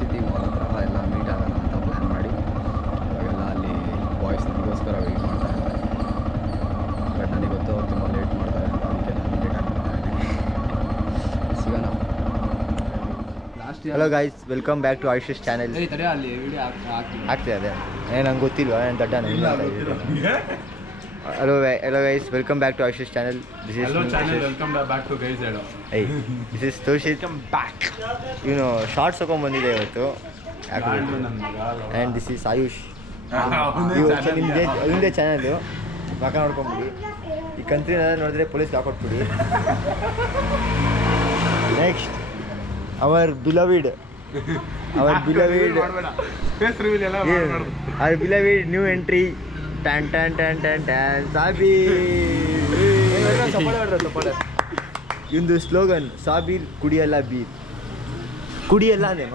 City mall ಹತ್ರ ಎಲ್ಲ meet ಆಗೋಣ ಅಂತ ಪ್ಲ್ಯಾನ್ ಮಾಡಿ ಇವಾಗೆಲ್ಲ ಅಲ್ಲಿ ಬಾಯ್ಸ್ ನನಗೋಸ್ಕರ ವೆಯ್ಟ್ ಮಾಡ್ತಾ ಇದ್ದಾರೆ. ಬಟ್ ನನಗೆ ಗೊತ್ತು ಅವ್ರು ತುಂಬ ಲೇಟ್ ಮಾಡ್ತಾರೆ ಅಂತ, ಅದಕ್ಕೆ ನಾನು ಲೇಟ್ ಆಗ್ಬಿಡ್ತಾ ಸಿಗೋಣ. Hello guys, welcome back to Ayush channel. ಅಲ್ಲಿ ವಿಡಿಯೋ ಆಗ್ತಿದೆ ಅದೇ ನಂಗೆ ಗೊತ್ತಿಲ್ವಾ, ನಾನು ದಡ್ಡ hello guys, welcome back to Ayush channel. This is Toshith back. ಇವನು ಶಾರ್ಟ್ಸ್ ಹಾಕೊಂಡು ಬಂದಿದೆ ಇವತ್ತು. And this is Ayush. ನಿಮ್ಮದೇ ಚಾನಲ್ ಪಕ್ಕ ನೋಡ್ಕೊಂಬಿಡಿ. ಈ ಕಂಟ್ರಿನ ನೋಡಿದ್ರೆ ಪೊಲೀಸ್ ಹಾಕೊಟ್ಬಿಡಿ. Next our beloved new entry, tan Sabir. ಇಂದು ಸ್ಲೋಗನ್ ಸಾಬೀರ್ ಕುಡಿಯಲ್ಲ ಬೀರ್ ಕುಡಿಯಲ್ಲನೇ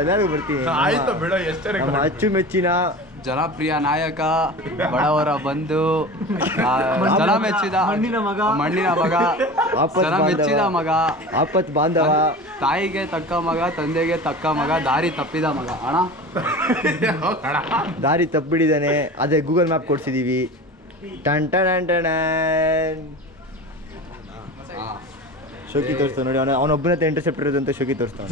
ಎಲ್ಲರಿಗೂ ಬರ್ತೀನಿ. ನಮ್ಮ ಅಚ್ಚುಮೆಚ್ಚಿನ ಜನಪ್ರಿಯ ನಾಯಕ, ಬಡವರ ಬಂಧು, ಜನ ಮೆಚ್ಚಿದ ಮಣ್ಣಿನ ಮಗ, ಜನ ಮೆಚ್ಚಿದ ಮಗ, ಆಪತ್ ಬಾಂಧವ, ತಾಯಿಗೆ ತಕ್ಕ ಮಗ, ತಂದೆಗೆ ತಕ್ಕ ಮಗ, ದಾರಿ ತಪ್ಪಿದ ಮಗ. ಅಣ್ಣ ದಾರಿ ತಪ್ಪಿಡಿದಾನೆ, ಅದೇ ಗೂಗಲ್ ಮ್ಯಾಪ್ ಕೊಡ್ಸಿದೀವಿ. ಟನ್ ಟನ್ ಟನ್ ಶೋಕಿ ತೋರಿಸ್ತಾನೆ ನೋಡಿ. ಅವನೊಬ್ಬನ ಇಂಟರ್ಸೆಪ್ಟ್ ಇರೋದಂತ ಶೋಕಿ ತೋರಿಸ್ತಾನೆ.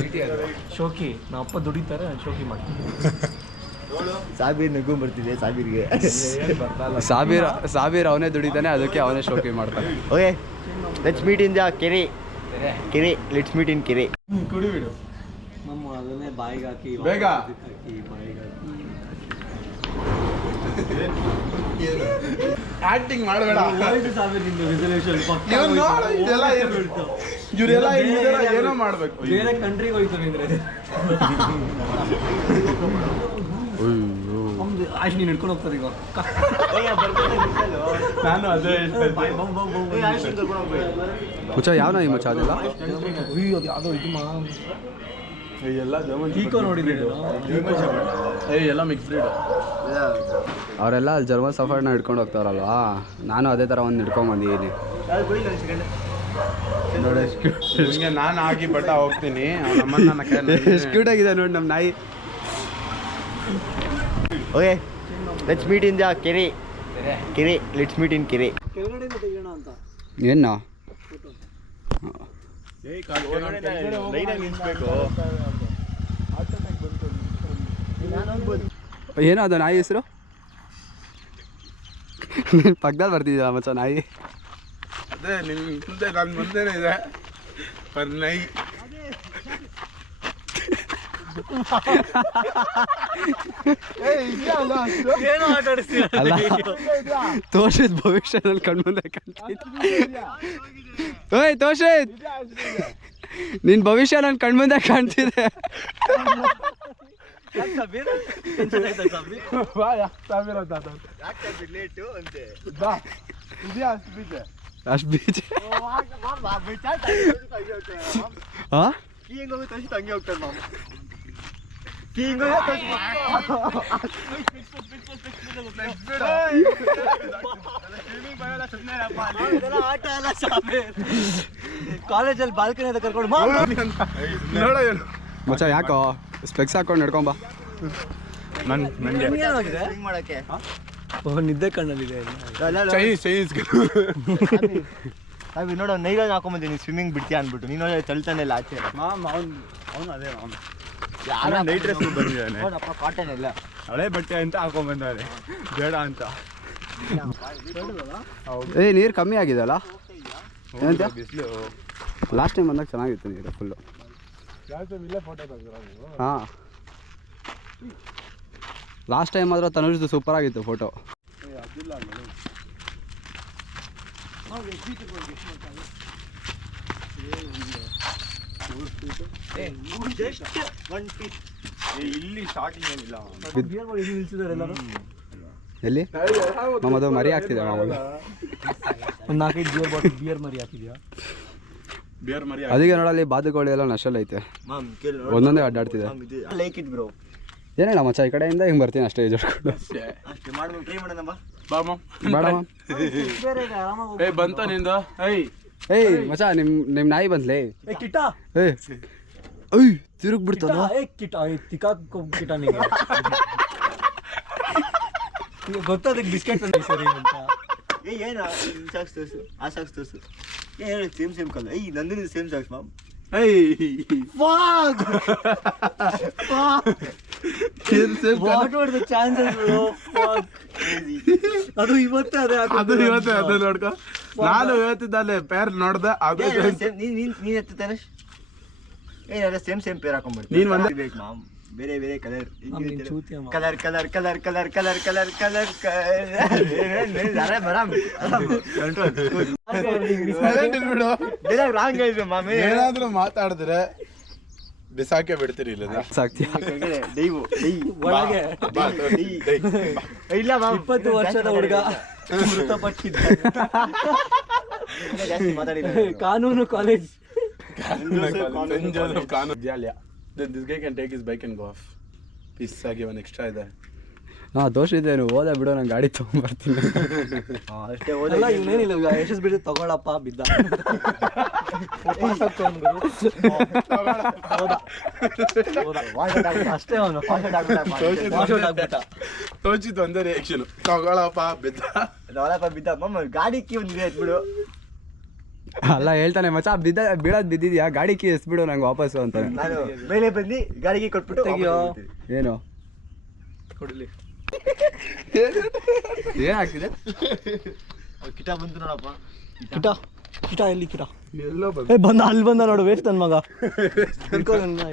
ಶೋಕಿ ನಮ್ಮ ಅಪ್ಪ ದುಡಿತಾರೆ, ನಾನು ಶೋಕಿ ಮಾಡ್ತೀನಿ. ಸಾಬೀರ್ ನಗು ಬರ್ತಿದೆ ಸಾಬೀರ್ಗೆ. ಸಾಬೀರ್ ಅವನೇ ದುಡಿತಾನೆ, ಅದಕ್ಕೆ ಅವನೇ ಶೋಕಿ ಮಾಡ್ತಾನೆ. Okay, let's meet in the ಕೆರೆ. ಲೆಟ್ಸ್ ಮೀಟ್ ಇನ್ ಕೆರೆ. ಕುಡಿಬಿಡು ನಮ್ಮ ಅದನ್ನೇ ಬಾಯಿಗೆ ಹಾಕಿ ಬೇಗ ಆಕ್ಟಿಂಗ್ ಮಾಡಬೇಡ. ಏನೋ ಮಾಡ್ಬೇಕು, ಬೇರೆ ಕಂಟ್ರಿಗೆ ಹೋಯ್ತಾನೆ ಅಂದ್ರೆ ಆಶ್ ನೀನು ಹಿಡ್ಕೊಂಡು ಹೋಗ್ತಾರೆ ಈಗ. ನಾನು ಅದೇ ಮುಚ್ಚ ಯಾವನ ಈ ಮುಚ್ಚ ಅದೆಲ್ಲ ಯಾವುದೋ ಇದು ಎಲ್ಲ ಈಕೋ ನೋಡಿದ್ದೆ ಎಲ್ಲ ಮಿಕ್ಸ್ ಬ್ರೀಡ್. ಅವರೆಲ್ಲ ಅಲ್ಲಿ ಜರ್ಮನ್ ಸಫರ್ನ ಹಿಡ್ಕೊಂಡು ಹೋಗ್ತಾರಲ್ವಾ, ನಾನು ಅದೇ ಥರ ಒಂದು ಹಿಡ್ಕೊಂಡು ಬಂದಿದ್ದೀನಿ. ನಾನು ಆಗಿ ಬಟ್ಟ ಹೋಗ್ತೀನಿ. ಎಷ್ಟು ಕ್ಯೂಟ್ ಆಗಿದೆ ನೋಡಿ ನಮ್ಮ ನಾಯಿ. Okay, let's meet in the ಕೆರೆ. ಲೆಟ್ಸ್ ಮೀಟ್ ಇನ್ ಕೆರೆ. ಕೆಳಗಡೆಯಿಂದ ತೆಗೋಣ ಅಂತ. ಏನು ಏನೋ ಅದು ನಾಯಿ ಹೆಸರು? ಪಕ್ಕದಲ್ಲಿ ಬರ್ತಿದ್ದ ಮಚ್ಚ ನಾಯಿ. ಅದೇ ನಿಮ್ಮ ಮುಂದೆ ನನ್ನ ಮುಂದೆನೇ ಇದೆ ನಾಯಿ. ಅಲ್ಲ, ತೋಷಿತ್ ಭವಿಷ್ಯದಲ್ಲಿ ಕಣ್ಮುಂದೆ ಕಾಣ್ತಿದ್ದೆ. ಓಯ್ ತೋಷಿತ್, ನಿನ್ ಭವಿಷ್ಯ ನನ್ನ ಕಣ್ಮುಂದೆ ಕಾಣ್ತಿದೆ. ಅಷ್ಟು ಬೀಚ್ ಕಾಲೇಜಲ್ಲಿ ಬಾಲ್ಕನಿ ಕರ್ಕೊಂಡು ಮಚ್ಚ ಯಾಕೋ ಸ್ಪೆಕ್ಸ್ ಹಾಕೊಂಡು ನಡ್ಕೊಂಬ. ನಿದ್ದೆ ಕಣ್ಣಲ್ಲಿದೆ. ನೋಡೋ ನೈರಲ್ಲಿ ಹಾಕೊಂಬಂದಿನಿ ಸ್ವಿಮ್ಮಿಂಗ್ ಬಿಡ್ತೀಯ ಅಂದ್ಬಿಟ್ಟು. ನೀನು ಚಲ್ತಾನೆ ಇಲ್ಲ ಆಚೆ. ಅವನು ಅದೇ ಯಾರು ನೈಟ್ ಡ್ರೆಸ್ ಬಂದಿದ್ದಾನೆ, ಕಾಟನ್ ಎಲ್ಲ ಹಳೆ ಬಟ್ಟೆ ಅಂತ ಹಾಕೊಂಡ್ಬಂದವ್ರೆ, ಬೇಡ ಅಂತ. ನೀರು ಕಮ್ಮಿ ಆಗಿದೆ ಅಲ್ಲ? ಏನಂತ ಬಿಸಿಲು ಲಾಸ್ಟ್ ಟೈಮ್ ಬಂದಾಗ ಚೆನ್ನಾಗಿತ್ತು ನೀರು ಫುಲ್ಲು. ಹಾಂ, ಲಾಸ್ಟ್ ಟೈಮ್ ಮಾತ್ರ ತನುಜ್ದು ಸೂಪರ್ ಆಗಿತ್ತು ಫೋಟೋ. ಇಲ್ಲಿ ಸ್ಟಾರ್ಟಿಂಗ್ ಏನಿಲ್ಲ. ಎಲ್ಲಿ ಮಾಮದು ಮರಿ ಆಗ್ತಿದೆ ಮಾಮದು. ಒಂದು 4-5 ಬಿಯರ್ ಬಾಟಲ್ ಬಿಯರ್ ಮರಿ ಹಾಕಿದ್ಯಾ? ಬಿಯರ್ ಮರಿ ಅದಕ್ಕೆ ನೋಡಲ್ಲಿ ಬಾದುಕೋಳಿ ಎಲ್ಲ ನಶಲ್ ಐತೆ, ಒಂದೊಂದೇ ಅಡ್ಡಾಡ್ತಿದೆ. Like it bro. ಏನಿಲ್ಲ ಮಚ್ಚ, ಈ ಕಡೆಯಿಂದ ಹಿಂಗೆ ಬರ್ತೀನಿ ಅಷ್ಟೇ ಎಜರ್ಕೊಂಡು. ಬಂತ ನಿಂದು. ಏಯ್ ಮಚ್ಚ, ನಿಮ್ಮ ನಾಯಿ ಬಂದ್ಲೇ. ಕಿಟ್ಟ ಏಯ್ ಅಯ್ಯ ತಿರುಗಿ ಬಿಡ್ತಾನ ಕಿಟ ಕಿಟ ನಿಂಗೆ ಗೊತ್ತದಕ್ಕೆ ಬಿಸ್ಕೆಟ್ ಸರಿ ಅಂತ ಏನು ಸಾಕ್ಸ್ ತೋರಿಸು ಆ ಸಾಕ್ಸ್ ತೋರಿಸು ಏನು ಸೇಮ್ ಕಲರ್ ನಂದಿನ ಸೇಮ್ ಸಾಕ್ಸ್ ಮ್ಯಾಮ್ ಅದು ಇವತ್ತೇ ಅದೇ ಅದು ಇವತ್ತೇ ಅದು ನೋಡ್ಕೊ ನಾನು ಹೇಳ್ತಿದ್ದಲ್ಲಿ ಪೇರ್ ನೋಡ್ದೆ ಅದು ನೀನ್ ಎತ್ತಾನೆ ಏನಾದ್ರೆ ಸೇಮ್ ಪೇರ್ ಹಾಕೊಂಡ್ಬಿಡ್ತೀನಿ ನೀನ್ ಒಂದೇ ಬೇಕು ಮ್ಯಾಮ್ ಬೇರೆ ಬೇರೆ ಕಲರ್ ಏನಾದ್ರೂ ಮಾತಾಡಿದ್ರೆ ಬಿಸಾಕೆ ಬಿಡ್ತೀರಿ ಇಲ್ಲ ಒಳಗೆ ಇಲ್ಲ 20 ವರ್ಷದ ಹುಡುಗ ಮೃತಪಟ್ಟಿದ್ದ ಜಾಸ್ತಿ ಮಾತಾಡಿಲ್ಲ ಕಾನೂನು college ಜಾಲಿಯಾ this guy can take his bike and go off piece ಆಗಿ ಒಂದು ಎಕ್ಸ್ಟ್ರಾ ಇದೆ ಹಾಂ ದೋಷ ಇದೇನು ಓದ ಬಿಡೋ ನಾನು ಗಾಡಿ ತೊಗೊಂಡ್ಬರ್ತೀನಿ ಅಷ್ಟೇ ಅಲ್ಲ ಇವನೇನಿಲ್ಲ ಯಶಸ್ ಬಿಟ್ಟು ತಗೊಳಪ್ಪ ಬಿದ್ದ ಅಷ್ಟೇ ಅವನು ತೋಚಿತ್ತು ಒಂದೇ ರಿಯಾಕ್ಷನ್ ತಗೊಳಪ್ಪ ಬಿದ್ದ ಮಮ್ಮ ಗಾಡಿ ಕೀ ಒಂದಿದೆ ಎತ್ಬಿಡು ಅಲ್ಲ ಹೇಳ್ತಾನೆ ಮಚ್ಚ ಬೀಳೋದು ಬಿದ್ದಿದ್ಯಾ ಗಾಡಿ ಕೀ ಎಸ್ಬಿಡು ನಂಗೆ ವಾಪಸ್ಸು ಅಂತಾನೆ ನಾನು ಮೇಲೆ ಬಂದು ಗಾಡಿಗೆ ಕೊಟ್ಬಿಟ್ಟು ತೆಗಿಯೋ. ಏನು ಕೊಡ್ಲಿ ಏನಾಗ್ತಿದೆ ಕಿಟ ಬಂತು ನೋಡಪ್ಪ ಕಿಟ ಎಲ್ಲಿ ಕಿಟ ಎಲ್ಲೋ ಬಂದು ಬಂದ ಅಲ್ಲಿ ಬಂದ ನೋಡು ವೇಸ್ಟ್ ನನ್ನ ಮಗ ಹಿಡ್ಕೊಂಡು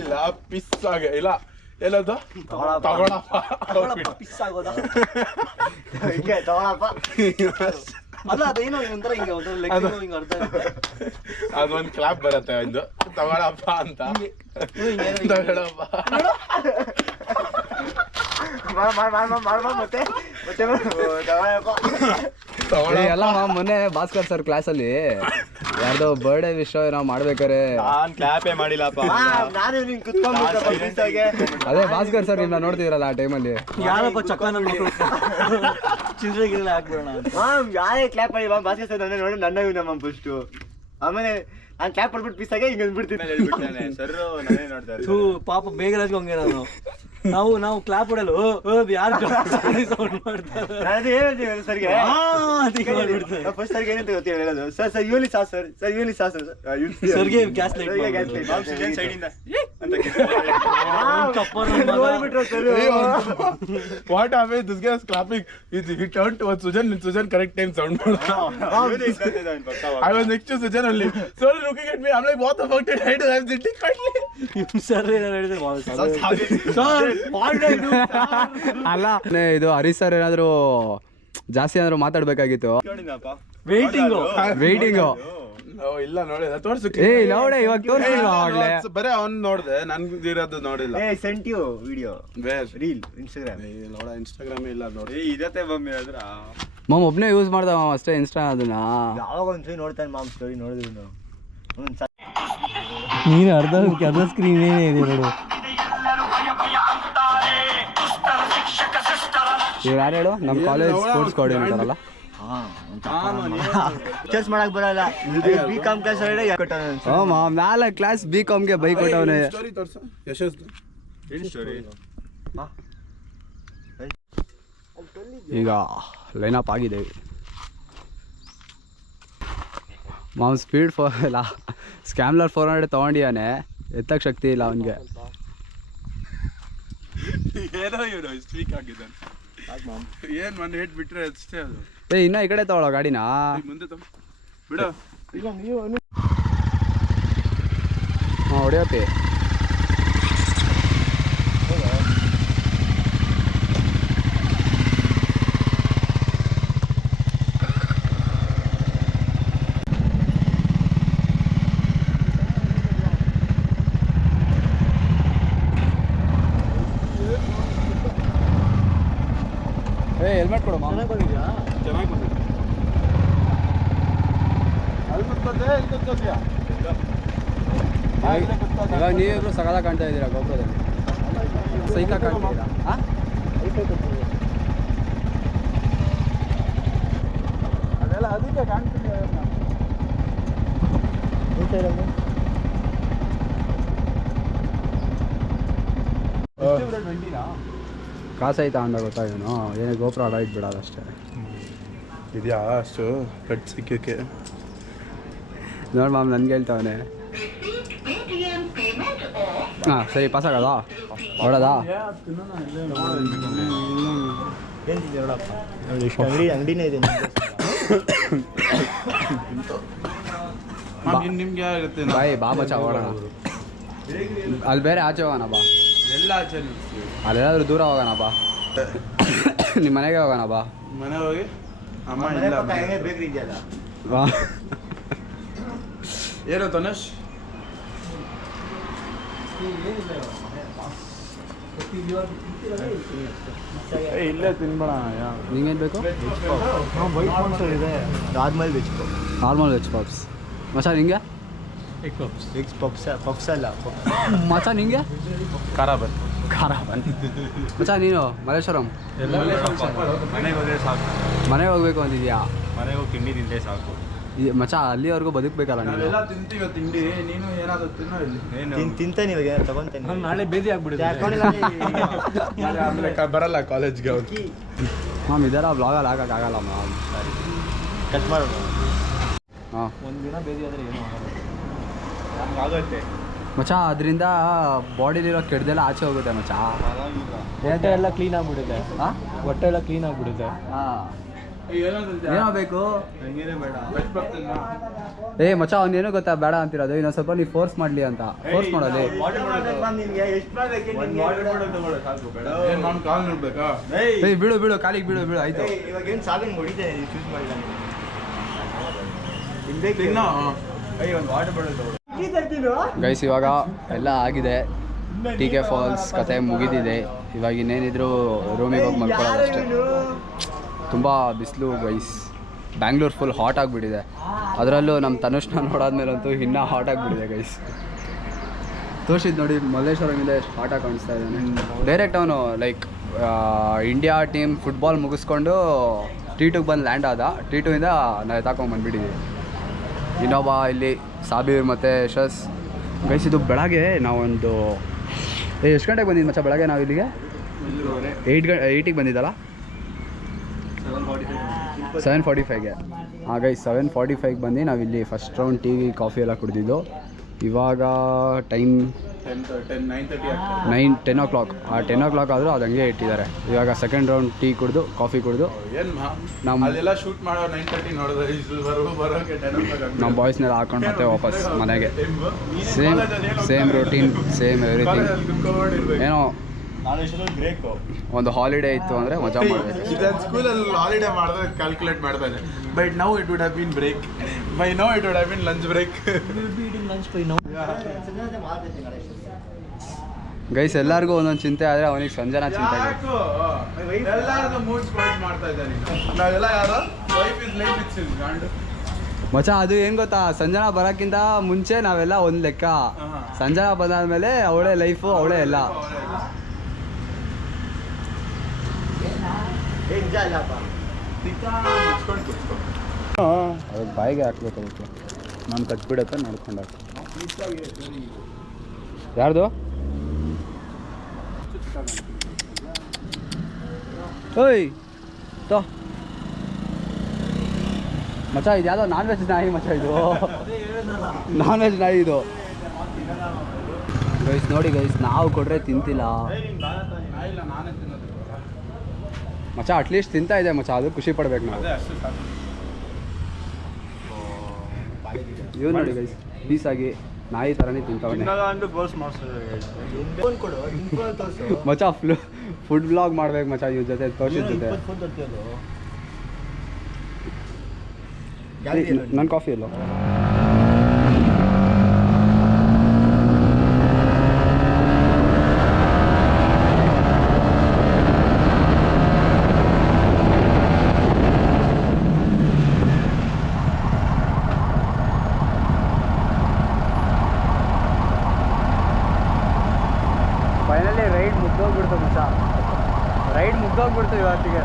ಇಲ್ಲ ಪಿಸ್ ಆಗ ಇಲ್ಲ ಎಲ್ಲದು ತಗೊಳಪ್ಪ ಪಿಸ್ ಆಗೋದಾ ಹಿಂಗೆ ತಗೊಳಪ್ಪ ಅಲ್ಲ ಅದೇನೋ ಒಂಥರ ಹಿಂಗೆ ಒಂಥರ ಲೆಗ್ ಹಿಂಗೆ ಅರ್ಧ ಅದೊಂದು ಕ್ಲಾಪ್ ಬರುತ್ತೆ ಒಂದು ತಗೊಳಪ್ಪ ಅಂತ ತಗೊಳಪ್ಪ ಮತ್ತೆ ತಗೊಳಪ್ಪ ಎಲ್ಲ ಮೊನ್ನೆ ಭಾಸ್ಕರ್ ಸರ್ ಕ್ಲಾಸಲ್ಲಿ ಯಾರ್ದೋ ಬರ್ಡೇ ವಿಶ್ ನಾವು ಮಾಡ್ಬೇಕಾರೆ ನಾನು ಕ್ಲಾಪೇ ಮಾಡಿಲ್ಲಪ್ಪ ನಾನು ನಿಂಗೆ ಕುತ್ಕೊಂಡ್ಬಿಟ್ಟೆ ಅದೇ ಭಾಸ್ಕರ್ ಸರ್ ನಿಮ್ಮನ್ನ ನೋಡ್ತಿದ್ರಲ್ಲ ಆ ಟೈಮಲ್ಲಿ ಯಾರಪ್ಪ ಚಕ್ಕ ನನ್ನ ಮಕ್ಕಳು ಚಿಲ್ಲರೆ ಗಿಲ್ಲೆ ಹಾಕ್ಬಿಡೋಣ ಯಾರೇ ಕ್ಲಾಪ್ ಮಾಡಿ ಭಾಸ್ಕರ್ ಸರ್ ನನ್ನ ನೋಡಿ ನನ್ನ ನಮ್ಮ ಫಸ್ಟು ಆಮೇಲೆ ನಾನು ಕ್ಲಾಪ್ ಮಾಡ್ಬಿಟ್ಟು ಪೀಸಾಗೆ ಹಿಂಗೆ ಅಂದ್ಬಿಡ್ತೀನಿ ಸರ್ ನಾನೇ ನೋಡ್ತಾರೆ ಪಾಪ ಬೇಗ ಹಂಗೆ ನಾವು ಕ್ಲಾಪ್ ಹೊಡಲು ಯಾರು ಸೌಂಡ್ ಮಾಡ್ತಾರೆ ನಾನು ಹೇಳ್ತೀನಿ ಸರ್ಗೆ ಫಸ್ಟ್ ಸರ್ಗೆ ಏನಂತ ಗೊತ್ತಿಲ್ಲ ಹೇಳೋದು ಸರ್ ಯೂಲಿ ಸಾ ಸರ್ ಯೂಲಿ ಸಾ ಸರ್ ಸರ್ಗೆ ಗ್ಯಾಸ್ ಲೈಟ್ ಸೈಡಿಂದ what happened? This guy was clapping. He turned towards Sujan and Sujan correct time sound. I was next to Sujan only. So looking at me, I'm like, what the fuck did I do? I'm sitting quietly. Sir ಹೇಳಿದ್ರೆ ಅಲ್ಲ ಇದು Harish sir ಏನಾದ್ರು ಜಾಸ್ತಿ ಏನಾದ್ರು ಮಾತಾಡ್ಬೇಕಾಗಿತ್ತು waiting ಇಲ್ಲ ನೋಡಿದ ತೋರ್ಸು ನೋಡೆ ಇವಾಗ ತೋರಿಸಿಲ್ಲ ಆಗ್ಲೇ ಬರೇ ಅವ್ನ್ ನೋಡ್ದೆ ನನ್ಗೆ ಇರೋದು ನೋಡಿಲ್ಲ sent you video reel Instagram ನೋಡ ಇನ್ಸ್ಟಾಗ್ರಾಮ್ ಇಲ್ಲ ನೋಡಿ ಇದತ್ತೆ ಬಮ್ಮಿ ಅದ್ರ ಮಾಮ್ ಒಬ್ನೇ ಯೂಸ್ ಮಾಡ್ದ ಮಾಮ್ ಅಷ್ಟೇ ಇನ್ಸ್ಟಾ ಅದನ್ನ ಯಾವಾಗ ಒಂದ್ಸರಿ ನೋಡ್ತಾನೆ ಮಾಮ್ ಸ್ಟೋರಿ ನೋಡಿದ್ರು ನೀನು ಅರ್ಧ ಸ್ಕ್ರೀನ್ ಏನೇ ಇದೆ ನೋಡು ಇವ್ರು ಯಾರು ಹೇಳು ನಮ್ಮ ಕಾಲೇಜ್ ಸ್ಪೋರ್ಟ್ಸ್ ಕೋಆರ್ಡಿನೇಟರ್ ಅಲ್ಲ ಟೆಸ್ಟ್ ಮಾಡಕ್ ಬರಲ್ಲ ಬಿಕಾಮ್ ಕ್ಲಾಸ್ ಮಾಮ್ 4 ಕ್ಲಾಸ್ ಬಿಕಾಮ್ಗೆ ಬೈಕ್ ಕೊಟ್ಟವನೇ ಸ್ಟೋರಿ ತೋರ್ಸು ಯಶಸ್ ಈಗ ಲೈನಪ್ ಆಗಿದೆ ಮಾಮ್ ಸ್ಪೀಡ್ ಇಲ್ಲ ಸ್ಕ್ಯಾಮ್ಲರ್ 400 ತೊಗೊಂಡಿಯಾನೆ ಎತ್ತಕ್ಕೆ ಶಕ್ತಿ ಇಲ್ಲ ಅವನಿಗೆ ಏನೋ ಇವನು ಸ್ಪೀಕ್ ಆಗಿದ್ದಾನೆ ಏನ್ ಒಂದು ಹೇಟ್ ಬಿಟ್ರೆ ಅಷ್ಟೇ ಅದು ಇನ್ನ ಈ ಕಡೆ ತಗೊಳ್ಳೋ ಗಾಡಿನ ಮುಂದೆ ಬಿಡು ಹೊಡಿಯತ್ತೆ ಹೆಲ್ಮೆಟ್ ಕೊಡು ಮಾಮ ಚೆನ್ನಾಗಿ ಬಂದಿದೆ ಅಲ್ಲಿ ಕೂತ್ಕೋತೆ ಇಲ್ಲಿ ಕೂತ್ಕೋತೀಯಾ ಇವಾಗ ನೀವಿಬ್ರು ಸಗಲ ಕಾಣ್ತಾ ಇದ್ದೀರಾ ಗೋಪುರದಲ್ಲಿ ಸೈಕಲ್ ಕಾಣ್ತಿದ್ದೀರಾ ಹಾಂ ಅದೆಲ್ಲ ಅದಕ್ಕೆ ಕಾಣ್ತಿದೆ ಕಾಸೈತಾ ಅಂದ ಗೊತ್ತಾಗೇನು ಏನೇ ಗೋಪುರ ಅಡ ಇಟ್ಬಿಡೋದು ಅಷ್ಟೇ. ಇದೆಯಾ ಅಷ್ಟು ಕಟ್ ಸಿಕ್ಕಕ್ಕೆ? ನೋಡಿ ಮಾಮ್ ನನಗೆ ಹೇಳ್ತಾವನೆ. ಹಾಂ ಸರಿ ಪಾಸ್ ಆಗೋದಾ ಹೊಡೋದಾ? ಅಂಗಡಿನೇ ಇದೆ ನಿಮ್ಗೆ ಯಾಗುತ್ತೆ ಬಾಯ್ ಬಾ ಮಚ್ಚ ಹೋಗೋಣ. ಅಲ್ಲಿ ಬೇರೆ ಆಚೆ ಹೋಗೋಣ ಬಾ. ಎಲ್ಲ ಆಚೆ ಅಲ್ಲೆಲ್ಲಾದ್ರೂ ದೂರ ಹೋಗೋಣ ಬಾ. ನಿಮ್ಮ ಮನೆಗೆ ಹೋಗೋಣ ಬಾ. ಮನೆ ಹೋಗಿ ಅಮ್ಮ ಇಲ್ಲ ಬೇಕ್ರಿ ಇದೆಯಲ್ಲ ಬಾ. ಏನು ತನುಷ್? ಇಲ್ಲೇ ತಿನ್ಬೇಡ. ನಿಂಗೇನು ಬೇಕು? Normal veg normal veg puffs ಮಚ್ಚ. ನಿಂಗೆ ಎಗ್ ಪಪ್ಸ್ ಅಲ್ಲ ಮಚ್ಚ ನಿಂಗೆ ಖಾರ ಬನ್. ಖಾರ ಬನ್ ಮಚ್ಚ. ನೀನು ಮಲ್ಲೇಶ್ವರಂ ಮನೆಗೆ ಹೋದ್ರೆ ಸಾಕು. ಮನೆಗೆ ಹೋಗ್ಬೇಕು ಅಂತಿದ್ಯಾ? ಮನೆಗೆ ಹೋಗಿ ತಿಂಡಿ ತಿಂದೆ ಸಾಕು. ಮಚ್ಚ ಅಲ್ಲಿವರೆಗೂ ಬದುಕಬೇಕಲ್ಲ ನೀನು. ನಾವೆಲ್ಲ ತಿಂತೀವಿ ತಿಂಡಿ, ನೀನು ಏನಾದ್ರು ತಿನ್ನೋ ಇಲ್ಲಿ. ತಿಂತಾನೆ ಇವಾಗ ತಗೊಂತಾನೆ. ನಾಳೆ ಬೇದಿ ಆಗ್ಬಿಡುತ್ತೆ. ಆಮೇಲೆ ಬರಲ್ಲ ಕಾಲೇಜ್ಗೆ ಅವ್ರು. ಮ್ಯಾಮ್ ಇದೆಲ್ಲ ಬ್ಲಾಗಲ್ಲಿ ಹಾಕೋಕ್ಕಾಗಲ್ಲ ಮ್ಯಾಮ್. ಕಟ್ ಮಾಡೋಣ. ಹಾಂ ಒಂದಿನ ಬೇದಿ ಆದರೆ ಏನೂ ಆಗಲ್ಲ. ಆಗುತ್ತೆ ಮಚ್ಚ. ಅದರಿಂದ ಬಾಡಿಲಿರೋ ಕೆಡ್ದೆಲ್ಲ ಆಚೆ ಹೋಗುತ್ತೆ ಮಚ್ಚ. ಹೊಟ್ಟೆ ಎಲ್ಲ ಕ್ಲೀನ್ ಆಗಿಬಿಡುತ್ತೆ. ಹಾಂ ಹೊಟ್ಟೆ ಎಲ್ಲ ಕ್ಲೀನ್ ಆಗಿಬಿಡುತ್ತೆ. ಹಾಂ ಏನಾದ್ರು ಏನೋ ಬೇಕು? ಹಂಗೇನೆ ಬೇಡ. ವೆಜ್ ಬರ್ತೀನಿ. ಏ ಮಚ್ಚ ಅವ್ನೇನೋ ಗೊತ್ತಾ ಬೇಡ ಅಂತಿರೋದು. ಇನ್ನೊಂದು ಸ್ವಲ್ಪ ನೀವು ಫೋರ್ಸ್ ಮಾಡಲಿ ಅಂತ. ಫೋರ್ಸ್ ಮಾಡೋದು. ಏನು ನಾನು ಕಾಲ್ ನೋಡ್ಬೇಕಾ? ಏಯ್ ಬಿಡು ಬಿಡು ಕಾಲಿಗೆ ಬಿಡು ಬಿಡು ಆಯ್ತು. ಇವಾಗ ಏನು ಸಾಗನ್ ಹೊಡಿತೇನೆ ಚೂಸ್ ಮಾಡಿಲ್ಲ. ತಿನ್ನೋ. ಒಂದು ವಾಟರ್ ಬಾಟಲ್ ತಗೊಳ್ಳಿ. ಗೈಸ್ ಇವಾಗ ಎಲ್ಲ ಆಗಿದೆ. ಟಿ.ಕೆ. ಫಾಲ್ಸ್ ಕತೆ ಮುಗಿದಿದೆ. ಇವಾಗ ಇನ್ನೇನಿದ್ರು ರೂಮಿಗೆ ಹೋಗಿ ಮಲ್ಕೊಳ್ಳೋದು ಅಷ್ಟೇ. ತುಂಬ ಬಿಸಿಲು ಗೈಸ್. ಬ್ಯಾಂಗ್ಳೂರು ಫುಲ್ ಹಾಟ್ ಆಗಿಬಿಟ್ಟಿದೆ. ಅದರಲ್ಲೂ ನಮ್ಮ ತನುಷ್ನ ನೋಡಾದ್ಮೇಲಂತೂ ಇನ್ನೂ ಹಾಟ್ ಆಗಿಬಿಟ್ಟಿದೆ ಗೈಸ್. ತೋರಿಸಿದ್ದು ನೋಡಿ ಮಲ್ಲೇಶ್ವರಮಿಂದ ಎಷ್ಟು ಹಾಟಾಗಿ ಕಾಣಿಸ್ತಾ ಇದ್ದಾನೆ. ಡೈರೆಕ್ಟ್ ಅವನು ಲೈಕ್ ಇಂಡಿಯಾ ಟೀಮ್ ಫುಟ್ಬಾಲ್ ಮುಗಿಸ್ಕೊಂಡು T2 ಬಂದು ಲ್ಯಾಂಡ್ ಆದ. T2ಇಂದ ನಾವು ಎತ್ತಾಕೊಂಡು ಬಂದುಬಿಟ್ಟಿದ್ದೀವಿ. ಇನ್ನೊಬ್ಬ ಇಲ್ಲಿ ಸಾಬೀರ್ ಮತ್ತು ಯಶಸ್. ಗೈಸ್ ಇದು ಬೆಳಗ್ಗೆ ನಾವೊಂದು ಎಷ್ಟು ಗಂಟೆಗೆ ಬಂದಿದ್ದು ಮಚ್ಚ ಬೆಳಗ್ಗೆ ನಾವು ಇಲ್ಲಿಗೆ? 8ಗೆ ಬಂದಿದ್ದಲ್ಲ? 7:45ಗೆ. ಹಾಂ ಗೈಸ್ 7:45ಗೆ ಬಂದು ನಾವಿಲ್ಲಿ ಫಸ್ಟ್ ರೌಂಡ್ ಟೀ ಕಾಫಿ ಎಲ್ಲ ಕುಡಿದಿದ್ದು. ಇವಾಗ ಟೈಮ್ 10 o'clock. ಆ 10 o'clock ಆದರೂ ಅದು ಹಂಗೆ ಇಟ್ಟಿದ್ದಾರೆ. ಇವಾಗ ಸೆಕೆಂಡ್ ರೌಂಡ್ ಟೀ ಕುಡಿದು ಕಾಫಿ ಕುಡಿದು ನಮ್ಮ ಅದೆಲ್ಲ ಶೂಟ್ ಮಾಡೋ 9:30 ನೋಡಿದ್ರೆ ಬರೋಕೆ 10 o'clock. ನಮ್ಮ ಬಾಯ್ಸ್ನೆಲ್ಲ ಹಾಕೊಂಡು ಮತ್ತೆ ವಾಪಸ್ ಮನೆಗೆ. Same routine, same everything. ಏನೋ ಒಂದು ಹಾಲಿಡೇ ಇತ್ತು ಅಂದರೆ ಮಜಾ ಮಾಡಬೇಕು. ಇದನ್ನು ಸ್ಕೂಲಲ್ಲಿ ಹಾಲಿಡೇ ಮಾಡಿದ್ರೆ ಕ್ಯಾಲ್ಕುಲೇಟ್ ಮಾಡ್ತಾ ಇದೆ. But now it would have been break. By now it would have been lunch break. Guys ಎಲ್ಲರಿಗೂ ಒಂದೊಂದು ಚಿಂತೆ ಆದರೆ ಅವನಿಗೆ ಸಂಜನಾ ಚಿಂತೆ ಇದೆ. ಎಲ್ಲಾರ್ದು ಮೂಡ್ ಸ್ಪಾಯ್ಲ್ ಮಾಡ್ತಾ ಇದ್ದಾನೆ. ನಾವೆಲ್ಲ ಯಾರು ಲೈಫ್ ಇಸ್ ಲೈಫ್ ಇಟ್ಸ್ ಗಾಂಡು ಮಚ್ಚ. ಅದು ಏನು ಗೊತ್ತಾ, ಸಂಜನಾ ಬರೋಕ್ಕಿಂತ ಮುಂಚೆ ನಾವೆಲ್ಲ ಒಂದು ಲೆಕ್ಕ. ಸಂಜನಾ ಬಂದಾದ್ಮೇಲೆ ಅವಳೇ ಲೈಫು, ಅವಳೇ ಎಲ್ಲ. ಅದು ಬಾಯಿಗೆ ಹಾಕ್ಬೇಕು. ಅದಕ್ಕೆ ನಾನು ಕಟ್ಬಿಡತ್ತೆ ನೋಡ್ಕೊಂಡು ಹಾಕಿ. ಯಾರ್ದು? ಓಯ್ ತೋ ಮಚ್ಚ. ಇದು ಯಾವುದೋ ನಾನ್ ವೆಜ್ ನಾಯಿ ಮಚ್ಚ. ಇದು ನಾನ್ ವೆಜ್ ನಾಯಿ ಇದು ಗೈಸ್. ನೋಡಿ ಗೈಸ್, ನಾವು ಕೊಟ್ಟರೆ ತಿಂತಿಲ್ಲ ಮಚ್ಚ. ಅಟ್ಲೀಸ್ಟ್ ತಿಂತಾ ಇದೆ ಮಚ್ಚ, ಅದು ಖುಷಿ ಪಡ್ಬೇಕು ನಾವು. ಇವ್ ನೋಡಿ ಗೈಸ್, ಪೀಸಾಗಿ ನಾಯಿ ಥರನೇ ತಿಂತಾವನೆ ಮಚ್ಚ. ಫುಡ್ ಬ್ಲಾಗ್ ಮಾಡ್ಬೇಕು ಮಚ್ಚ ಇವ್ರ ಜೊತೆ, ತೋರ್ಸಿದ ಜೊತೆ. ನನ್ನ ಕಾಫಿ ಅಲ್ಲೋ? ಫೈನಲಿ ರೈಡ್ ಮುಗ್ದೋಗ್ಬಿಡ್ತು ಮಚ್ಚ. ರೈಡ್ ಮುಗ್ದೋಗ್ಬಿಡ್ತು ಇವತ್ತಿಗೆ.